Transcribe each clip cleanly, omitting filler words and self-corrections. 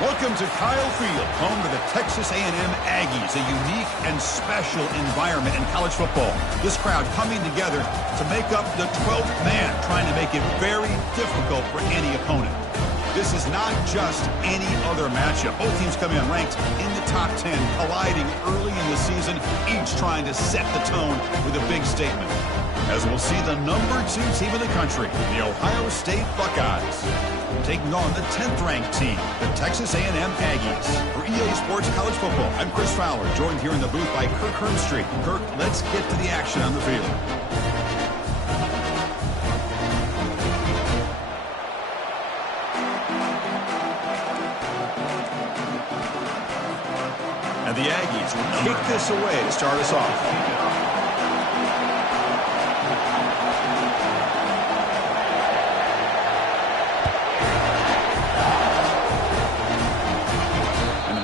Welcome to Kyle Field, home to the Texas A&M Aggies, a unique and special environment in college football. This crowd coming together to make up the 12th man, trying to make it very difficult for any opponent. This is not just any other matchup. Both teams coming in ranked in the top 10, colliding early in the season, each trying to set the tone with a big statement. As we'll see the number 2 team in the country, the Ohio State Buckeyes, taking on the 10th-ranked team, the Texas A&M Aggies. For EA Sports College Football, I'm Chris Fowler, joined here in the booth by Kirk Hermstreet. Kirk, let's get to the action on the field. And the Aggies will kick this away to start us off.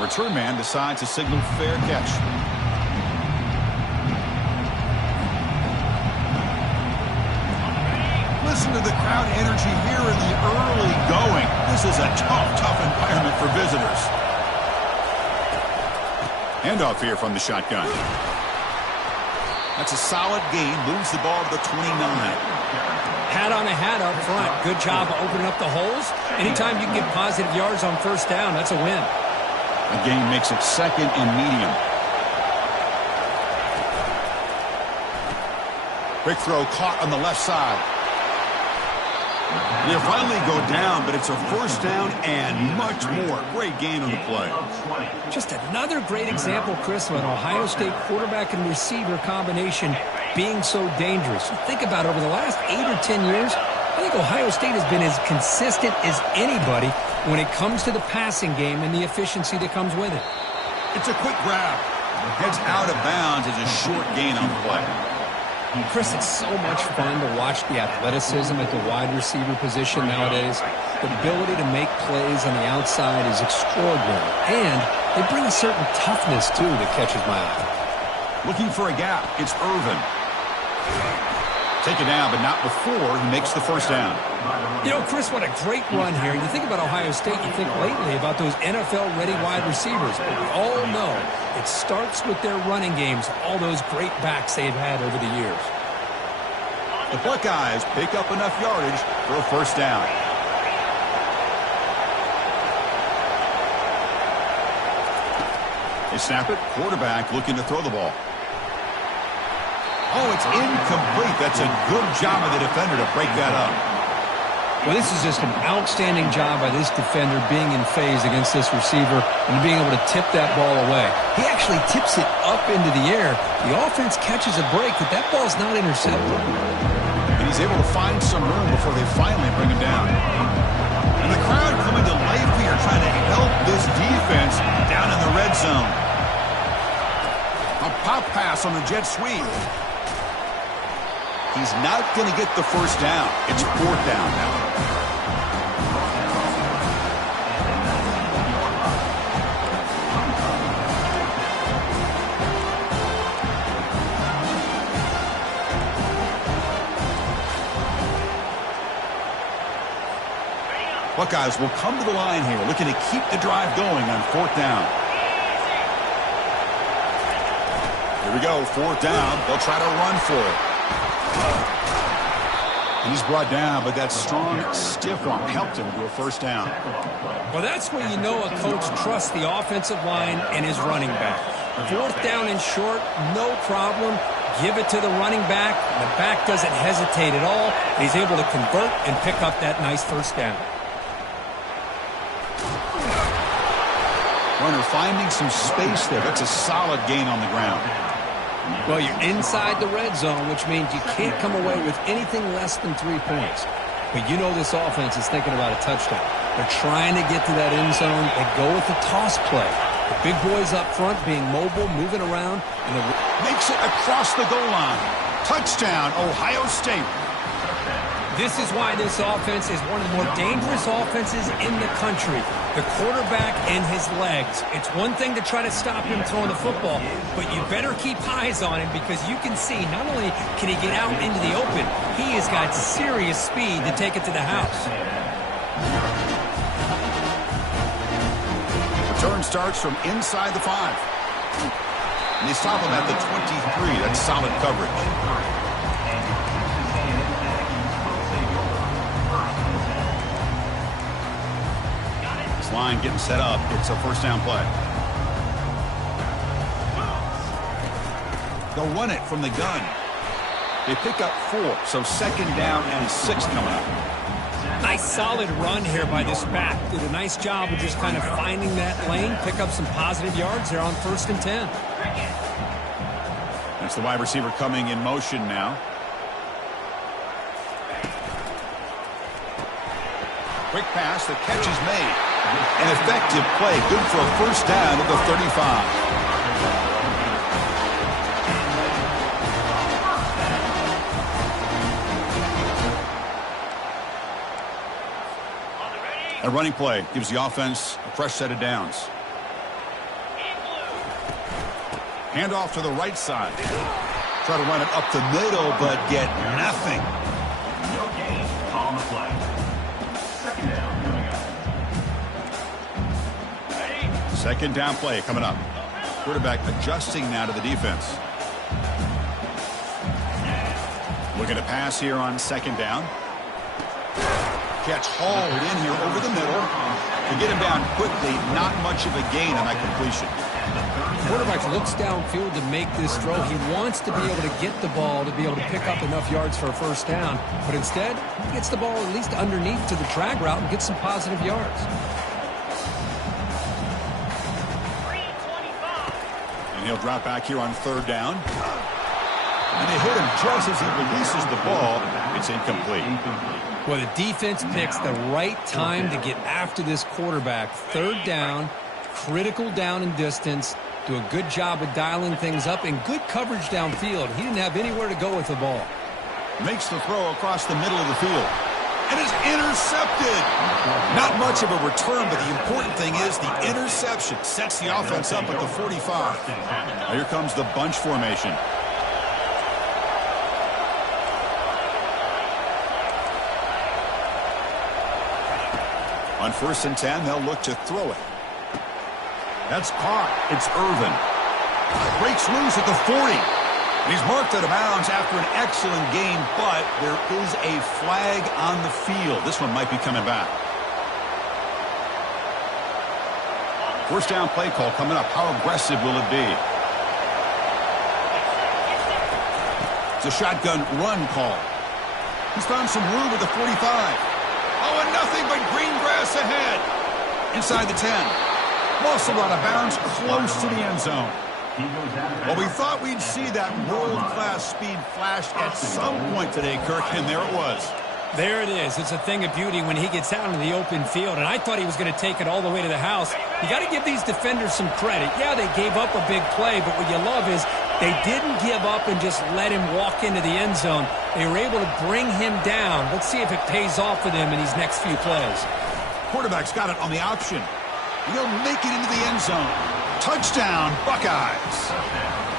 Return man decides to signal fair catch. Listen to the crowd energy here in the early going. This is a tough environment for visitors. Handoff here from the shotgun. That's a solid gain. Moves the ball to the 29. Hat on a hat up front. Good job of opening up the holes. Anytime you can get positive yards on first down, that's a win. The game makes it second and medium. Quick throw caught on the left side. They'll finally go down, but it's a first down and much more. Great gain on the play. Just another great example, Chris, of an Ohio State quarterback and receiver combination being so dangerous. You think about it, over the last 8 or 10 years, I think Ohio State has been as consistent as anybody when it comes to the passing game and the efficiency that comes with it. It's a quick grab. Heads out of bounds as a short gain on the play. Chris, it's so much fun to watch the athleticism at the wide receiver position nowadays. The ability to make plays on the outside is extraordinary. And they bring a certain toughness, too, that catches my eye. Looking for a gap. It's Irvin. Take it down, but not before he makes the first down. You know, Chris, what a great run here. You think about Ohio State, you think lately about those NFL-ready wide receivers. But we all know it starts with their running games, all those great backs they've had over the years. The Buckeyes pick up enough yardage for a first down. They snap it. Quarterback looking to throw the ball. Oh, it's incomplete. That's a good job of the defender to break that up. Well, this is just an outstanding job by this defender being in phase against this receiver and being able to tip that ball away. He actually tips it up into the air. The offense catches a break, but that ball's not intercepted. And he's able to find some room before they finally bring him down. And the crowd coming to life here, trying to help this defense down in the red zone. A pop pass on the jet sweep. He's not going to get the first down. It's fourth down now. Buckeyes will come to the line here, looking to keep the drive going on fourth down. Here we go, fourth down. They'll try to run for it. And he's brought down, but that strong, stiff arm helped him to a first down. Well, that's when you know a coach trusts the offensive line and his running back. Fourth down and short, no problem. Give it to the running back. The back doesn't hesitate at all. He's able to convert and pick up that nice first down. Runner finding some space there. That's a solid gain on the ground. Well, you're inside the red zone, which means you can't come away with anything less than 3 points. But you know this offense is thinking about a touchdown. They're trying to get to that end zone. They go with the toss play. The big boys up front being mobile, moving around. And makes it across the goal line. Touchdown, Ohio State. This is why this offense is one of the more dangerous offenses in the country. The quarterback and his legs. It's one thing to try to stop him throwing the football, but you better keep eyes on him because you can see not only can he get out into the open, he has got serious speed to take it to the house. return starts from inside the 5. And they stop him at the 23. That's solid coverage. This line getting set up. It's a first down play. They'll run it from the gun. They pick up 4, so second down and 6 coming up. Nice solid run here by this back. Did a nice job of just kind of finding that lane, pick up some positive yards there on 1st and 10. That's the wide receiver coming in motion now. Quick pass, the catch is made. An effective play, good for a first down at the 35. A running play gives the offense a fresh set of downs. Hand off to the right side. Try to run it up the middle, but get nothing. No gain on the play. Second down coming up. Second down play coming up. Quarterback adjusting now to the defense. Looking to pass here on second down. Catch hauled in here over the middle. To get him down quickly, not much of a gain on that completion. Quarterback looks downfield to make this throw. He wants to be able to get the ball to be able to pick up enough yards for a first down. But instead, he gets the ball at least underneath to the drag route and gets some positive yards. And he'll drop back here on third down. And they hit him just as he releases the ball. It's incomplete. Well, the defense picks the right time to get after this quarterback. Third down, critical down and distance. Do a good job of dialing things up and good coverage downfield. He didn't have anywhere to go with the ball. Makes the throw across the middle of the field. And is intercepted. Not much of a return, but the important thing is the interception sets the offense up at the 45. Now here comes the bunch formation. On 1st and 10, they'll look to throw it. That's caught. It's Irvin. Breaks loose at the 40. And he's marked out of bounds after an excellent game, but there is a flag on the field. This one might be coming back. First down play call coming up. How aggressive will it be? It's a shotgun run call. He's found some room at the 45. Oh, and nothing but green grass ahead. Inside the 10. Lost it out of bounds, close to the end zone. Well, we thought we'd see that world-class speed flash at some point today, Kirk, and there it was. There it is. It's a thing of beauty when he gets out into the open field, and I thought he was going to take it all the way to the house. You got to give these defenders some credit. Yeah, they gave up a big play, but what you love is they didn't give up and just let him walk into the end zone. They were able to bring him down. Let's see if it pays off for them in these next few plays. Quarterback's got it on the option. He'll make it into the end zone. Touchdown, Buckeyes.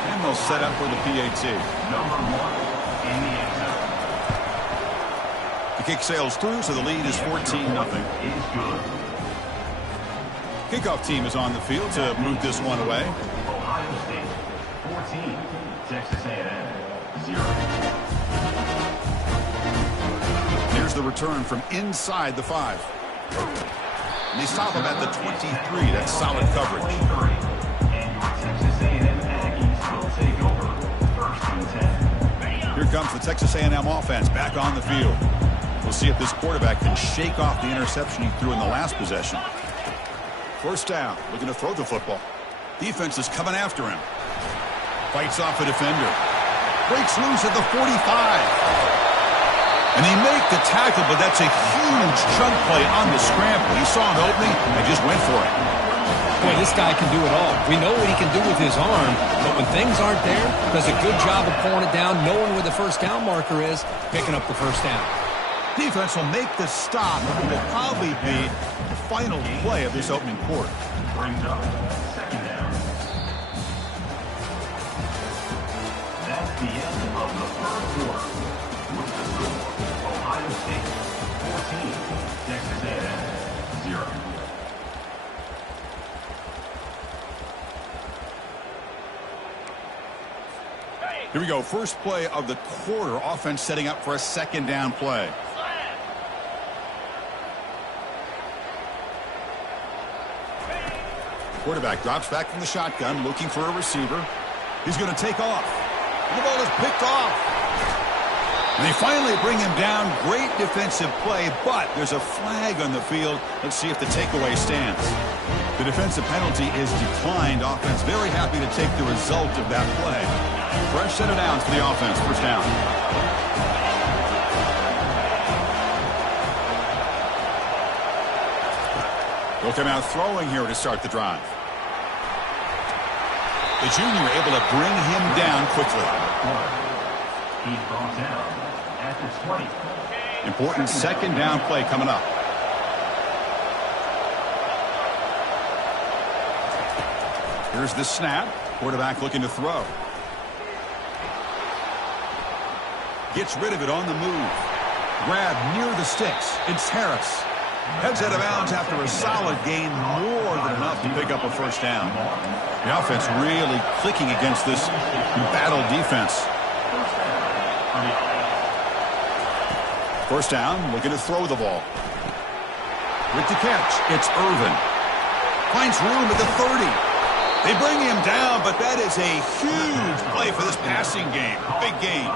And they'll set up for the PAT. Number 1 in the end zone. The kick sails through, so the lead is 14-0. Kickoff team is on the field to move this one away. Ohio State 14, Texas A&M 0. Here's the return from inside the 5. And they stop him at the 23. That's solid coverage. And your Texas A&M Aggies will take over 1st and 10. Here comes the Texas A&M offense back on the field. We'll see if this quarterback can shake off the interception he threw in the last possession. First down, looking to throw the football. Defense is coming after him. Fights off a defender. Breaks loose at the 45. And they make the tackle, but that's a huge chunk play on the scramble. He saw an opening and just went for it. Boy, this guy can do it all. We know what he can do with his arm, but when things aren't there, does a good job of pulling it down, knowing where the first down marker is, picking up the first down. Defense will make the stop, and will probably be the final play of this opening quarter. Brings up second down. That's the end of the 3rd quarter. With the score, Ohio State 14, Texas A&M 0. Here we go. First play of the quarter. Offense setting up for a second down play. Quarterback drops back from the shotgun, looking for a receiver. He's going to take off. And the ball is picked off. And they finally bring him down. Great defensive play, but there's a flag on the field. Let's see if the takeaway stands. The defensive penalty is declined. Offense very happy to take the result of that play. Fresh set of downs for the offense. First down. They'll come out throwing here to start the drive. The junior able to bring him down quickly. He's brought down at the 20. Important second down play coming up. Here's the snap. Quarterback looking to throw. Gets rid of it on the move. Grab near the sticks. It's Harris. Heads out of bounds after a solid gain, more than enough to pick up a first down. The offense really clicking against this battle defense. First down, looking to throw the ball. With the catch, it's Irvin. Finds room at the 30. They bring him down, but that is a huge play for this passing game. Big game.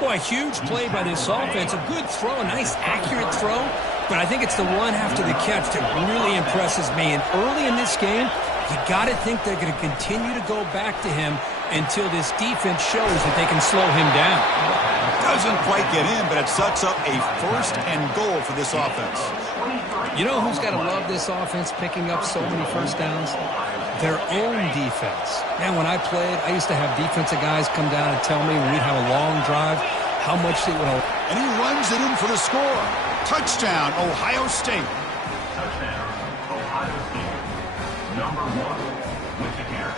Boy, huge play by this offense. A good throw, a nice accurate throw. But I think it's the run after the catch that really impresses me. And early in this game, you got to think they're going to continue to go back to him until this defense shows that they can slow him down. Doesn't quite get in, but it sets up a first and goal for this offense. You know who's got to love this offense picking up so many first downs? Their own defense. Man, when I played, I used to have defensive guys come down and tell me when we'd have a long drive how much they would. And he runs it in for the score. Touchdown, Ohio State. Touchdown, Ohio State. Number 1 with the carry.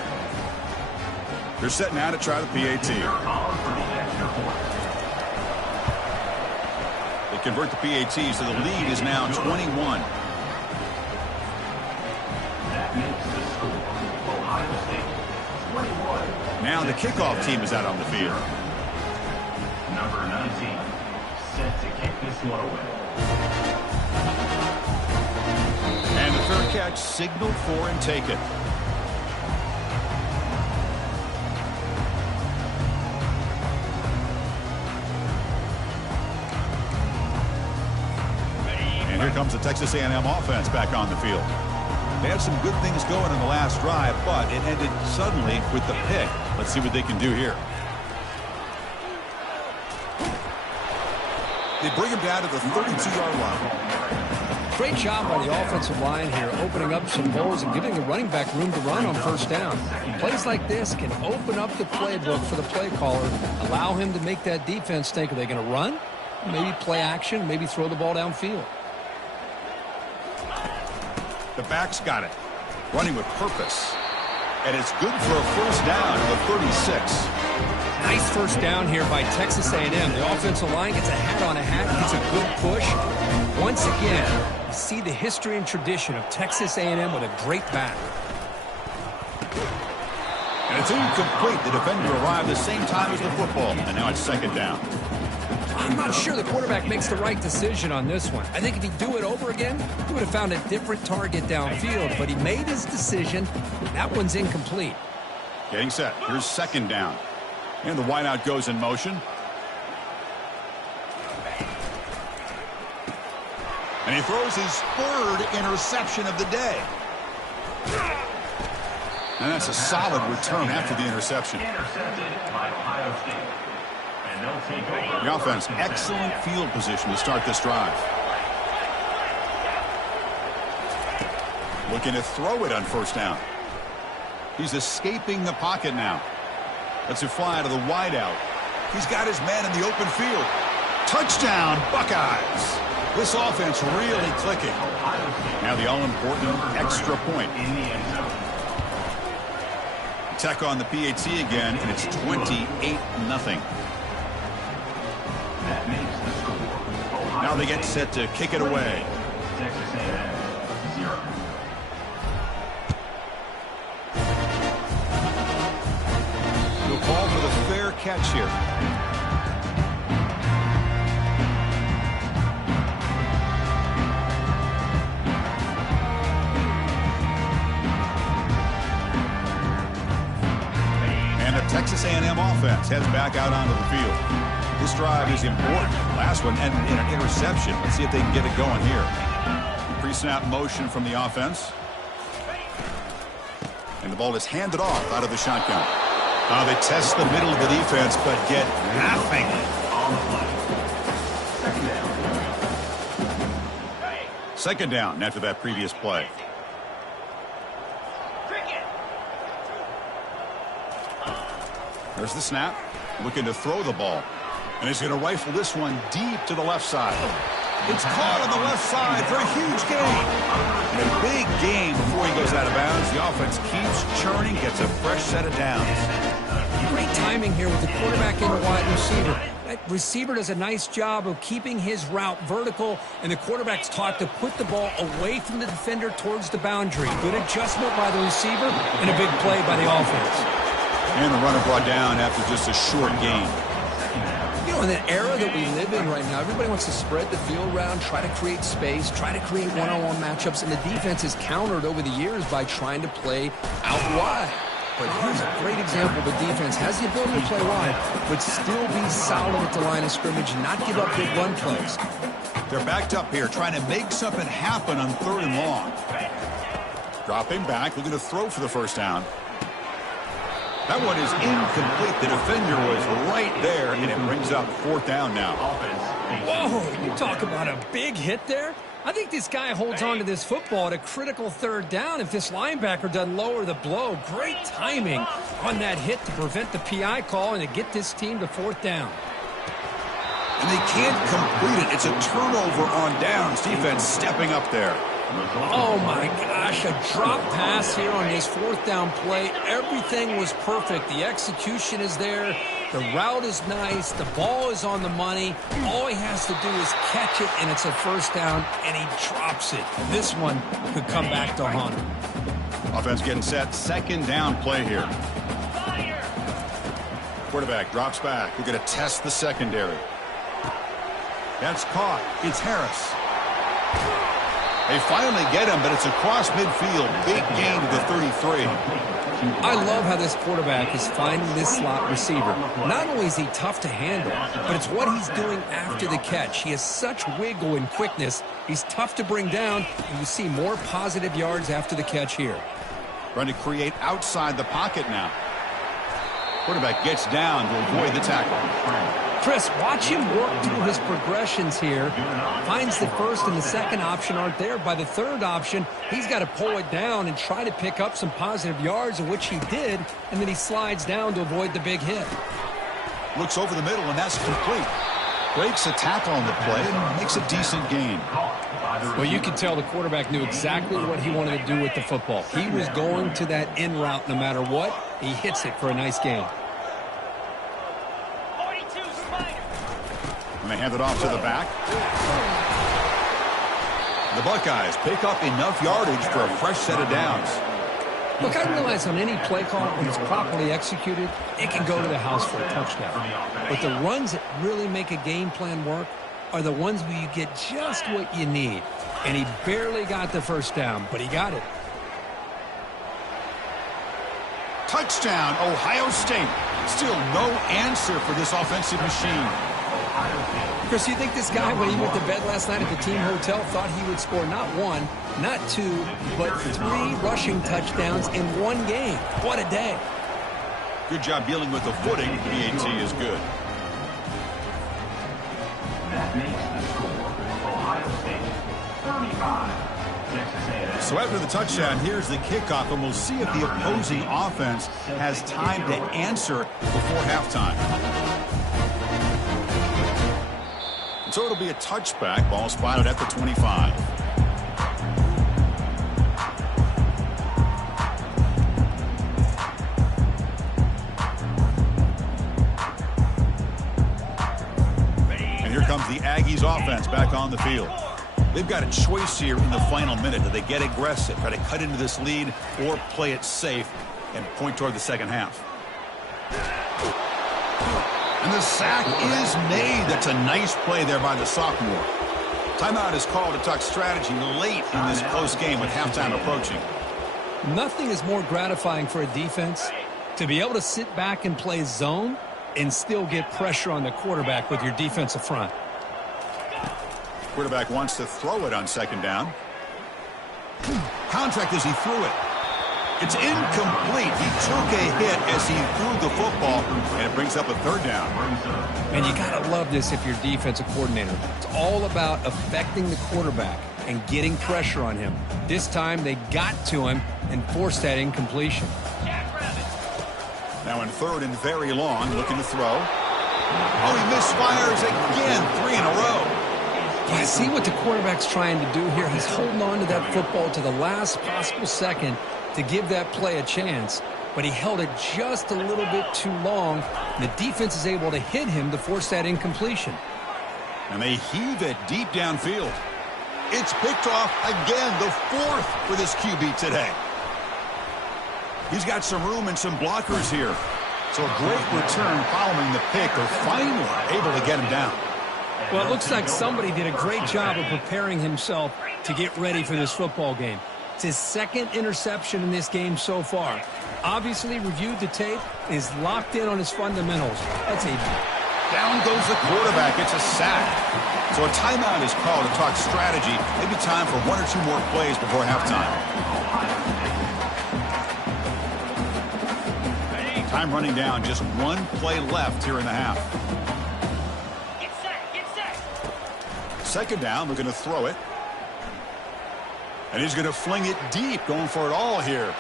They're setting out to try the PAT. Calling for the extra point. They convert the PAT, so the lead is now 21. That makes the score Ohio State 21. Now the kickoff team is out on the field. Number 19 set to kick this one away. And the third catch signaled for and taken. And here comes the Texas A&M offense back on the field. They had some good things going in the last drive, but it ended suddenly with the pick. Let's see what they can do here. They bring him down to the 32-yard line. Great job by the offensive line here, opening up some holes and giving the running back room to run on first down. Plays like this can open up the playbook for the play caller, allow him to make that defense think, are they going to run? Maybe play action, maybe throw the ball downfield. The back's got it, running with purpose. And it's good for a first down to the 36. Nice first down here by Texas A&M. The offensive line gets a hat on a hat, gets a good push. Once again, you see the history and tradition of Texas A&M with a great back. And it's incomplete. The defender arrived the same time as the football, and now it's second down. I'm not sure the quarterback makes the right decision on this one. I think if he'd do it over again, he would have found a different target downfield, but he made his decision. That one's incomplete. Getting set. Here's second down. And the wideout goes in motion. And he throws his third interception of the day. And that's a solid return after the interception. Intercepted by Ohio State. And they'll take over. The offense, excellent field position to start this drive. Looking to throw it on first down. He's escaping the pocket now. Lets it fly to the wideout. He's got his man in the open field. Touchdown, Buckeyes. This offense really clicking. Now the all-important extra point. In the end zone. Tech on the PAT again, and it's 28-0. That makes the score Ohio Now they get set to kick it away. Texas A&M 0. They'll call for the fair catch here. And the Texas A&M offense heads back out onto the field. This drive is important. Last one and an interception. Let's see if they can get it going here. Pre-snap motion from the offense. And the ball is handed off out of the shotgun. They test the middle of the defense, but get nothing. Second down after that previous play. There's the snap. Looking to throw the ball. And he's going to rifle this one deep to the left side. It's caught on the left side for a huge gain. And a big gain before he goes out of bounds. The offense keeps churning, gets a fresh set of downs. Great timing here with the quarterback and the wide receiver. That receiver does a nice job of keeping his route vertical, and the quarterback's taught to put the ball away from the defender towards the boundary. Good adjustment by the receiver and a big play by the offense. And the runner brought down after just a short gain. You know, in the era that we live in right now, everybody wants to spread the field around, try to create space, try to create one-on-one matchups, and the defense is countered over the years by trying to play out wide. But here's a great example. The defense has the ability to play wide, but still be solid at the line of scrimmage and not give up big run plays. They're backed up here, trying to make something happen on 3rd and long. Dropping back, looking to throw for the first down. That one is incomplete. The defender was right there, and it brings up 4th down now. Whoa, you talk about a big hit there. I think this guy holds on to this football at a critical 3rd down if this linebacker doesn't lower the blow. Great timing on that hit to prevent the PI call and to get this team to 4th down. And they can't complete it. It's a turnover on downs. Defense stepping up there. Oh, my gosh, a drop pass here on this 4th down play. Everything was perfect. The execution is there. The route is nice. The ball is on the money. All he has to do is catch it, and it's a 1st down, and he drops it. This one could come back to haunt him. Offense getting set. 2nd down play here. Quarterback drops back. We're going to test the secondary. That's caught. It's Harris. They finally get him, but it's across midfield. Big gain to the 33. I love how this quarterback is finding this slot receiver. Not only is he tough to handle, but it's what he's doing after the catch. He has such wiggle and quickness. He's tough to bring down, and you see more positive yards after the catch here. Trying to create outside the pocket now. Quarterback gets down to avoid the tackle. Chris, watch him work through his progressions here. Finds the 1st and the 2nd option aren't there. By the 3rd option, he's got to pull it down and try to pick up some positive yards, which he did, and then he slides down to avoid the big hit. Looks over the middle, and that's complete. Breaks a tackle on the play and makes a decent gain. Well, you could tell the quarterback knew exactly what he wanted to do with the football. He was going to that in route no matter what. He hits it for a nice gain. And they hand it off to the back. The Buckeyes pick up enough yardage for a fresh set of downs. Look, I realize on any play call, when it's properly executed, it can go to the house for a touchdown. But the runs that really make a game plan work are the ones where you get just what you need. And he barely got the 1st down, but he got it. Touchdown, Ohio State. Still no answer for this offensive machine. Chris, you think this guy, when he went to bed last night at the team hotel, thought he would score not 1, not 2, but 3 rushing touchdowns in 1 game? What a day. Good job dealing with the footing. PAT is good. That makes the score Ohio State 35, Texas A&M. So after the touchdown, here's the kickoff, and we'll see if the opposing offense has time to answer before halftime. So it'll be a touchback. Ball spotted at the 25. And here comes the Aggies offense back on the field. They've got a choice here in the final minute. Do they get aggressive, try to cut into this lead, or play it safe and point toward the second half? And the sack is made. That's a nice play there by the sophomore. Timeout is called to talk strategy late in this close game with halftime approaching. Nothing is more gratifying for a defense to be able to sit back and play zone and still get pressure on the quarterback with your defensive front. Quarterback wants to throw it on second down. Contact as he threw it. It's incomplete. He took a hit as he threw the football, and it brings up a third down. And you got to love this if you're defensive coordinator. It's all about affecting the quarterback and getting pressure on him. This time they got to him and forced that incompletion. Now in third and very long, looking to throw. Oh, he misfires again, 3 in a row. Yeah, see what the quarterback's trying to do here. He's holding on to that football to the last possible second to give that play a chance, but he held it just a little bit too long. The defense is able to hit him to force that incompletion. And they heave it deep downfield. It's picked off again, the 4th for this QB today. He's got some room and some blockers here. So a great return following the pick. They're finally able to get him down. Well, it looks like somebody did a great job of preparing himself to get ready for this football game. It's his second interception in this game so far. Obviously reviewed the tape, is locked in on his fundamentals. That's a... Down goes the quarterback. It's a sack. So a timeout is called to talk strategy. Maybe time for 1 or 2 more plays before halftime. Time running down. Just 1 play left here in the half. Second down, we're going to throw it. And he's going to fling it deep, going for it all here.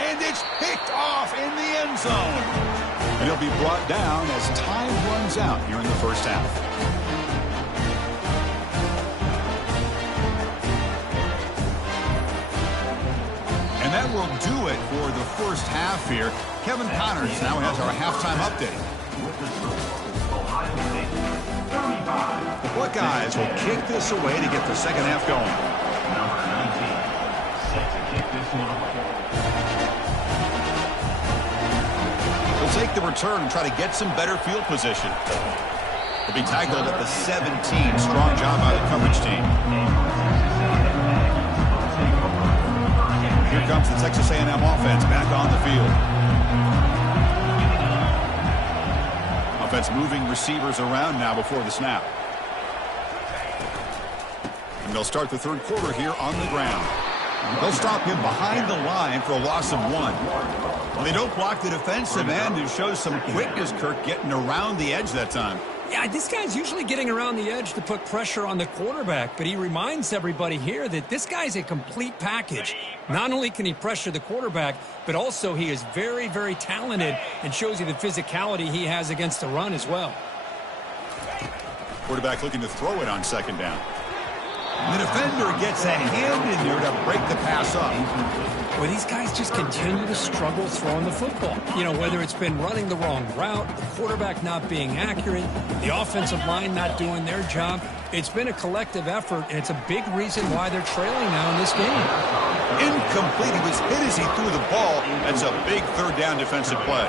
And it's picked off in the end zone. And he'll be brought down as time runs out here in the first half. And that will do it for the first half here. Kevin Connors now has our halftime update. The Buckeyes will kick this away to get the second half going. Number 19, set to kick this one away. They'll take the return and try to get some better field position. They'll be tackled at the 17. Strong job by the coverage team. Here comes the Texas A&M offense back on the field. Offense moving receivers around now before the snap. And they'll start the third quarter here on the ground. They'll stop him behind the line for a loss of 1. Well, they don't block the defensive end and shows some quickness, Kirk, getting around the edge that time. Yeah, this guy's usually getting around the edge to put pressure on the quarterback, but he reminds everybody here that this guy's a complete package. Not only can he pressure the quarterback, but also he is very, very talented and shows you the physicality he has against the run as well. Quarterback looking to throw it on second down. And the defender gets a hand in there to break the pass up. Well, these guys just continue to struggle throwing the football. You know, whether it's been running the wrong route, the quarterback not being accurate, the offensive line not doing their job. It's been a collective effort, and it's a big reason why they're trailing now in this game. Incomplete. He was hit as he threw the ball. That's a big third down defensive play.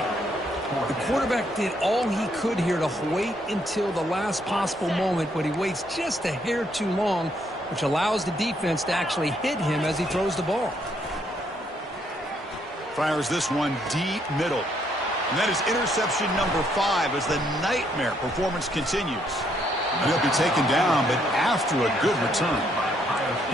The quarterback did all he could here to wait until the last possible moment, but he waits just a hair too long, which allows the defense to actually hit him as he throws the ball. Fires this one deep middle. And that is interception number 5 as the nightmare performance continues. And he'll be taken down, but after a good return.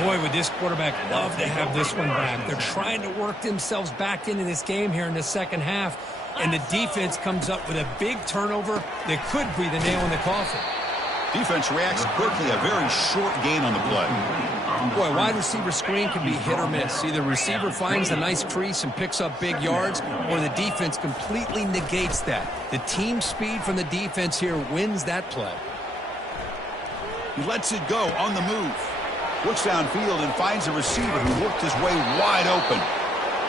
Boy, would this quarterback love to have this one back. They're trying to work themselves back into this game here in the second half, and the defense comes up with a big turnover that could be the nail in the coffin. Defense reacts quickly, a very short gain on the play. Boy, wide receiver screen can be hit or miss. Either receiver finds a nice crease and picks up big yards, or the defense completely negates that. The team speed from the defense here wins that play. He lets it go on the move. Looks downfield and finds a receiver who worked his way wide open.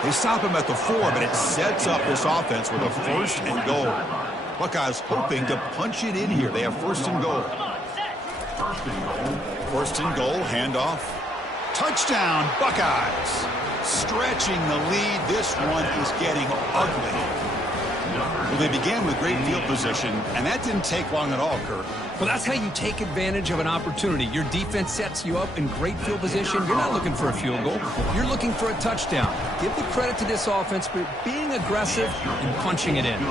They stop him at the 4, but it sets up this offense with a 1st and goal. Buckeyes hoping to punch it in here. They have 1st and goal. 1st and goal, handoff. Touchdown, Buckeyes. Stretching the lead. This one is getting ugly. Well, they began with great field position, and that didn't take long at all, Kurt. Well, that's how you take advantage of an opportunity. Your defense sets you up in great field position. You're not looking for a field goal. You're looking for a touchdown. Give the credit to this offense for being aggressive and punching it in.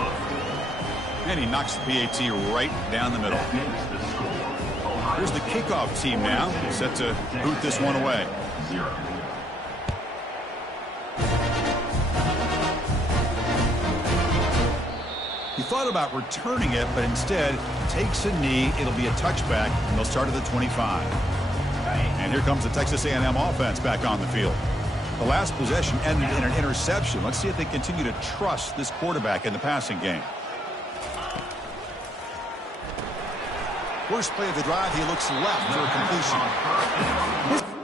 And he knocks the PAT right down the middle. Here's the kickoff team now, set to boot this one away. He thought about returning it, but instead takes a knee. It'll be a touchback, and they'll start at the 25. And here comes the Texas A&M offense back on the field. The last possession ended in an interception. Let's see if they continue to trust this quarterback in the passing game. First play of the drive, he looks left for a completion.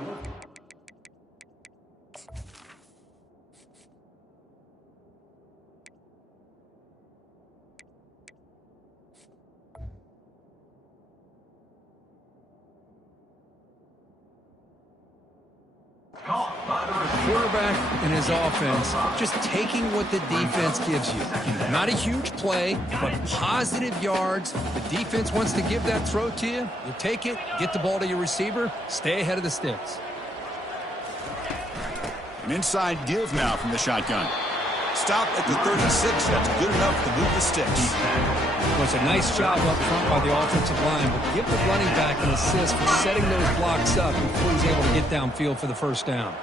Quarterback and his offense just taking what the defense gives you. Not a huge play, but positive yards. The defense wants to give that throw to you. You take it, get the ball to your receiver, stay ahead of the sticks. An inside give now from the shotgun. Stop at the 36. That's good enough to move the sticks. Well, it's a nice job up front by the offensive line, but give the running back an assist for setting those blocks up before he's able to get downfield for the first down.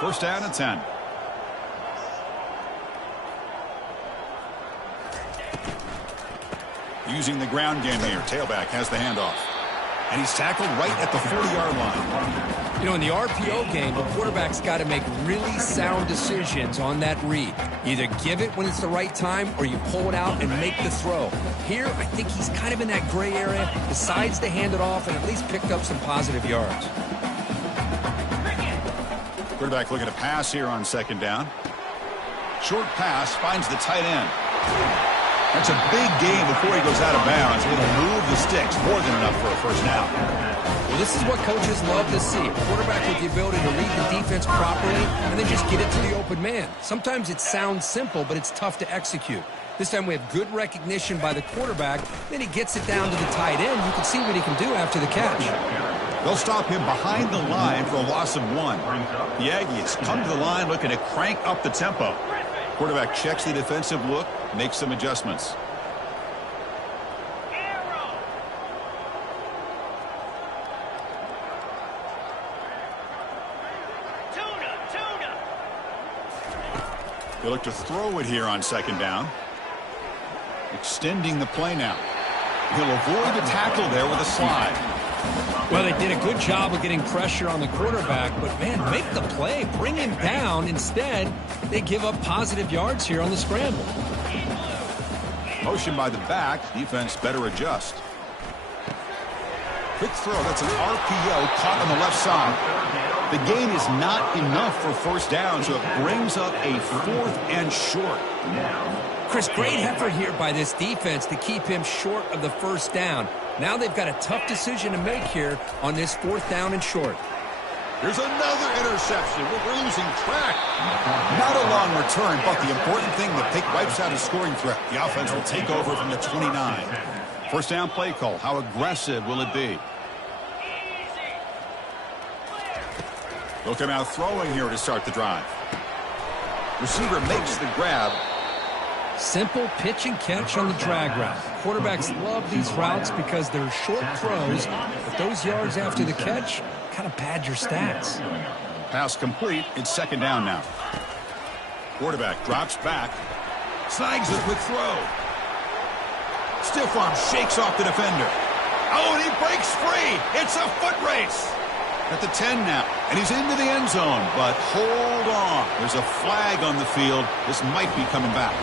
First down and 10. Using the ground game here. Tailback has the handoff. And he's tackled right at the 40-yard line. You know, in the RPO game, the quarterback's got to make really sound decisions on that read. Either give it when it's the right time or you pull it out and make the throw. Here, I think he's kind of in that gray area, decides to hand it off and at least picked up some positive yards. Quarterback looking to pass here on second down. Short pass finds the tight end. That's a big gain before he goes out of bounds. It'll move the sticks more than enough for a first down. Well, this is what coaches love to see. A quarterback with the ability to read the defense properly and then just get it to the open man. Sometimes it sounds simple, but it's tough to execute. This time we have good recognition by the quarterback. Then he gets it down to the tight end. You can see what he can do after the catch. They'll stop him behind the line for a loss of 1. The Aggies come to the line looking to crank up the tempo. Quarterback checks the defensive look, makes some adjustments. They look to throw it here on second down. Extending the play now. He'll avoid the tackle there with a slide. Well, they did a good job of getting pressure on the quarterback, but, man, make the play. Bring him down. Instead, they give up positive yards here on the scramble. Motion by the back. Defense better adjust. Quick throw. That's an RPO caught on the left side. The gain is not enough for first down, so it brings up a 4th and short. Chris, great effort here by this defense to keep him short of the first down. Now they've got a tough decision to make here on this 4th down and short. There's another interception. We're losing track. Not a long return, but the important thing, the pick wipes out a scoring threat. The offense will take over from the 29. First down play call. How aggressive will it be? They'll come out throwing here to start the drive. Receiver makes the grab. Simple pitch and catch on the drag route. Quarterbacks love these routes because they're short throws, but those yards after the catch kind of pad your stats. Pass complete. It's second down now. Quarterback drops back. Snags a quick throw. Stiff arm shakes off the defender. Oh, and he breaks free. It's a foot race. At the 10 now. And he's into the end zone. But hold on. There's a flag on the field. This might be coming back.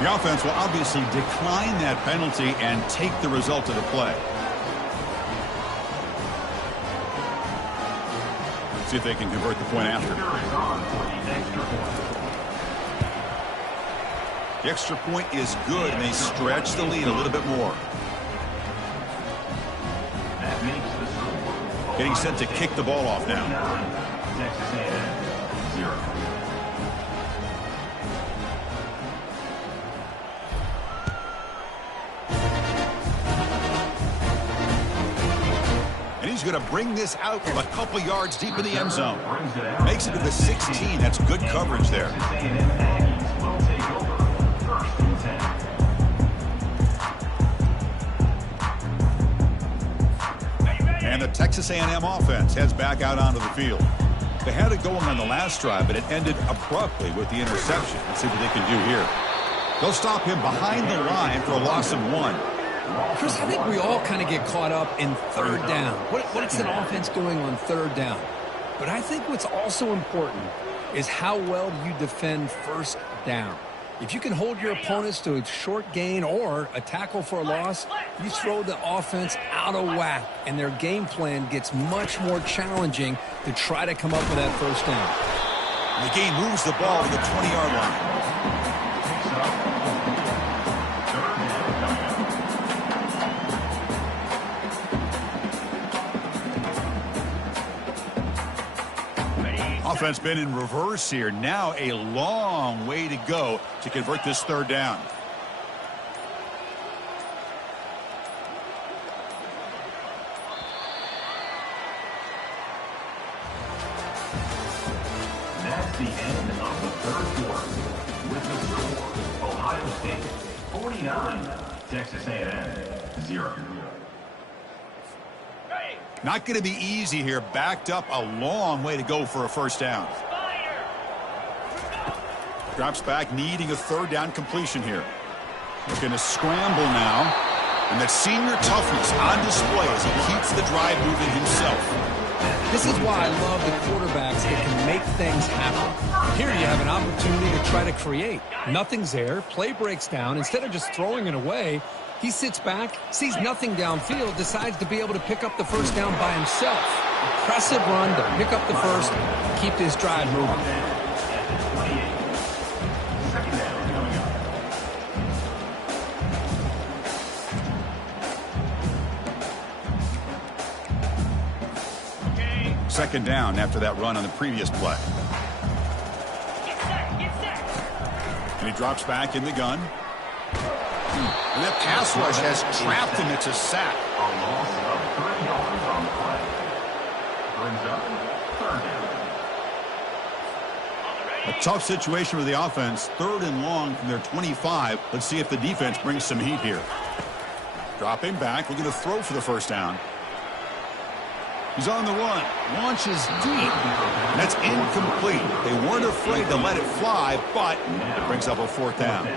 The offense will obviously decline that penalty and take the result of the play. See if they can convert the point after. The extra point is good, and they stretch the lead a little bit more. Getting set to kick the ball off now. Texas A&M 0. he's going to bring this out from a couple yards deep in the end zone. Makes it to the 16. That's good coverage there. And the Texas A&M offense heads back out onto the field. They had it going on the last drive, but it ended abruptly with the interception. Let's see what they can do here. They'll stop him behind the line for a loss of 1. Chris, I think we all kind of get caught up in third down. What's an offense doing on third down? But I think what's also important is how well you defend first down. If you can hold your opponents to a short gain or a tackle for a loss, you throw the offense out of whack, and their game plan gets much more challenging to try to come up with that first down. The game moves the ball to the 20-yard line. Offense been in reverse here. Now a long way to go to convert this third down. That's the end of the third quarter. With the score, Ohio State 49, Texas A&M 0. Not going to be easy here. Backed up a long way to go for a first down. Drops back, needing a third down completion here. Looking to scramble now. And that senior toughness on display as he keeps the drive moving himself. This is why I love the quarterbacks that can make things happen. Here you have an opportunity to try to create. Nothing's there. Play breaks down. Instead of just throwing it away, he sits back, sees nothing downfield, decides to be able to pick up the first down by himself. Impressive run to pick up the first, keep this drive moving. Second down after that run on the previous play. And he drops back in the gun. And that pass rush has trapped him. It's a sack. A loss of 3 yards on the play. Brings up third down. A tough situation for the offense. Third and long from their 25. Let's see if the defense brings some heat here. Dropping back, looking to throw for the first down. He's on the run. Launches deep. And that's incomplete. They weren't afraid to let it fly, but it brings up a fourth down.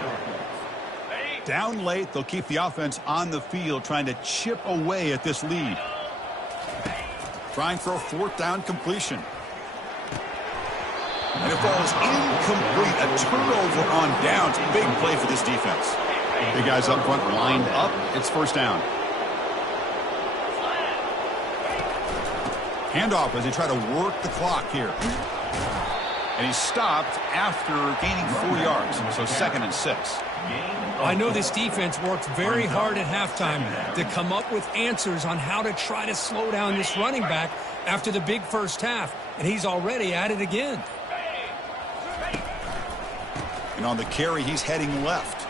Down late, they'll keep the offense on the field, trying to chip away at this lead. Trying for a fourth down completion. And it falls incomplete. A turnover on downs. Big play for this defense. Big guys up front lined up. It's first down. Handoff as they try to work the clock here. And he's stopped after gaining 4 yards. So 2nd and 6. I know this defense worked very hard at halftime to come up with answers on how to try to slow down this running back after the big first half. And he's already at it again. And on the carry, he's heading left.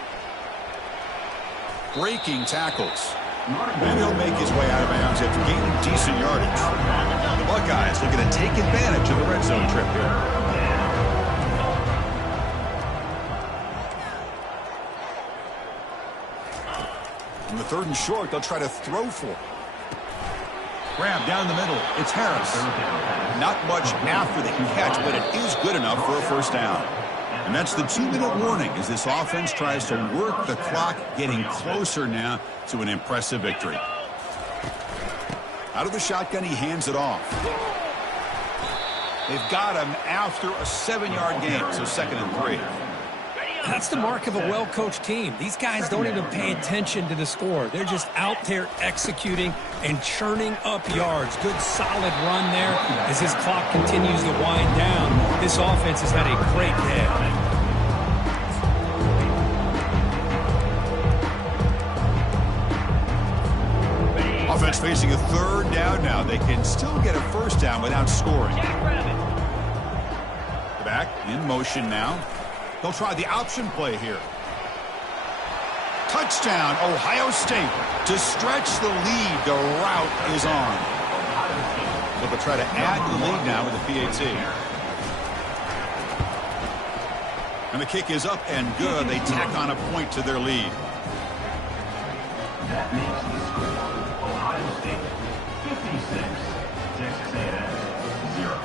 Breaking tackles. And he'll make his way out of bounds after gaining decent yardage. The Buckeyes looking to take advantage of the red zone trip here. On the 3rd and short, they'll try to throw for it. Grab down the middle. It's Harris. Not much after the catch, but it is good enough for a first down. And that's the 2-minute warning as this offense tries to work the clock, getting closer now to an impressive victory. Out of the shotgun, he hands it off. They've got him after a 7-yard gain, so 2nd and 3. That's the mark of a well-coached team. These guys don't even pay attention to the score. They're just out there executing and churning up yards. Good, solid run there as this clock continues to wind down. This offense has had a great day. Offense facing a 3rd down now. They can still get a first down without scoring. Back in motion now. They'll try the option play here. Touchdown, Ohio State. To stretch the lead, the route is on. but they'll try to add to the lead now with the PAT. And the kick is up and good. They tack on a point to their lead. That makes the score Ohio State 56, Texas A&M 0.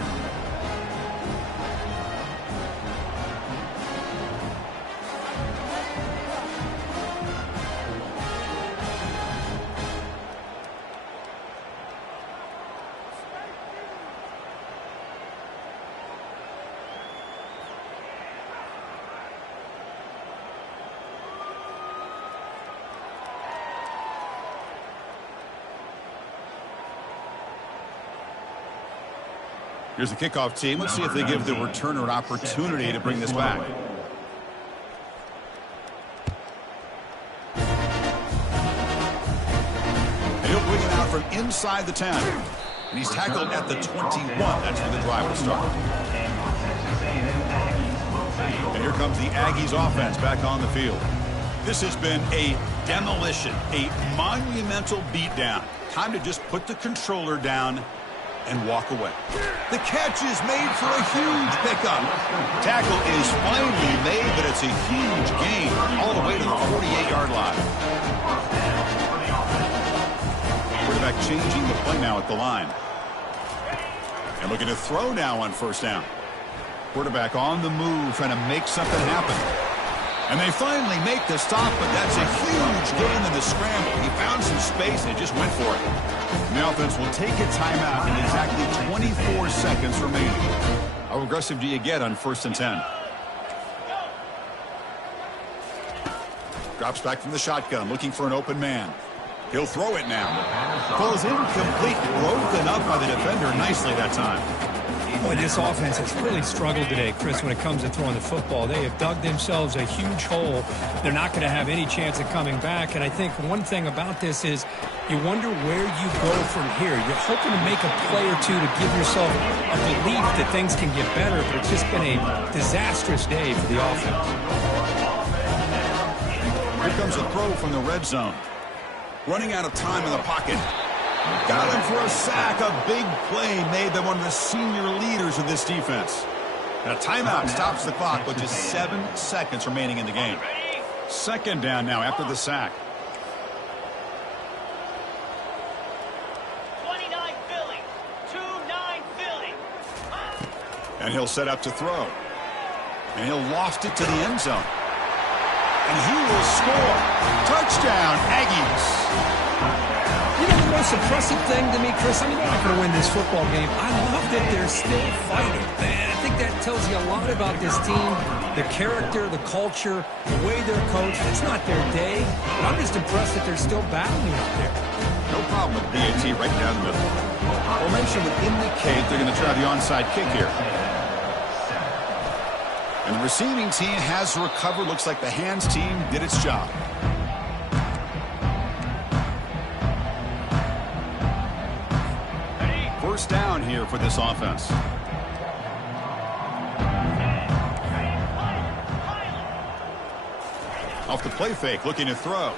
Here's the kickoff team. Let's see if they give the returner an opportunity to bring this back. And he'll bring it out from inside the 10. And he's tackled at the 21. That's where the drive will start. And here comes the Aggies offense back on the field. This has been a demolition, a monumental beatdown. Time to just put the controller down and walk away. The catch is made for a huge pickup. Tackle is finally made, but it's a huge gain all the way to the 48-yard line. Quarterback changing the play now at the line. And looking to throw now on first down. Quarterback on the move, trying to make something happen. And they finally make the stop, but that's a huge gain in the scramble. He found some space and just went for it. And the offense will take a timeout in exactly 24 seconds remaining. How aggressive do you get on 1st and 10? Drops back from the shotgun, looking for an open man. He'll throw it now. Falls incomplete, broken up by the defender nicely that time. Boy, this offense has really struggled today, Chris, when it comes to throwing the football. They have dug themselves a huge hole. They're not going to have any chance of coming back. And I think one thing about this is you wonder where you go from here. You're hoping to make a play or two to give yourself a belief that things can get better, but it's just been a disastrous day for the offense. Here comes a throw from the red zone. Running out of time in the pocket. Got him for a sack. A big play made by one of the senior leaders of this defense. And a timeout stops the clock with just 7 seconds remaining in the game. 2nd down now after the sack. 29 Philly. 2-9 Philly. And he'll set up to throw. And he'll loft it to the end zone. And he will score. Touchdown, Aggies. You know, the most impressive thing to me, Chris, I mean, they're not going to win this football game. I love that they're still fighting, man. I think that tells you a lot about this team, the character, the culture, the way they're coached. It's not their day, but I'm just impressed that they're still battling out there. No problem with BAT right down the middle. Formation would indicate they're going to try the onside kick here. And the receiving team has recovered. Looks like the hands team did its job. First down here for this offense. Off the play fake, looking to throw.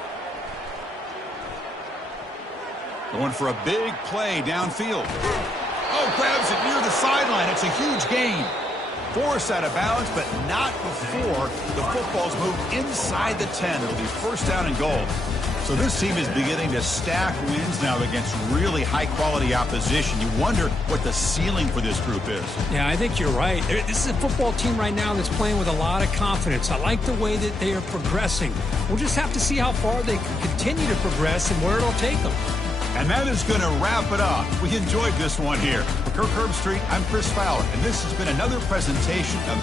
Going for a big play downfield. Oh, grabs it near the sideline. It's a huge gain. Forced out of bounds, but not before the football's moved inside the 10. It'll be first down and goal. So this team is beginning to stack wins now against really high-quality opposition. You wonder what the ceiling for this group is. Yeah, I think you're right. This is a football team right now that's playing with a lot of confidence. I like the way that they are progressing. We'll just have to see how far they can continue to progress and where it'll take them. And that is going to wrap it up. We enjoyed this one here. For Kirk Herbstreit, I'm Chris Fowler, and this has been another presentation of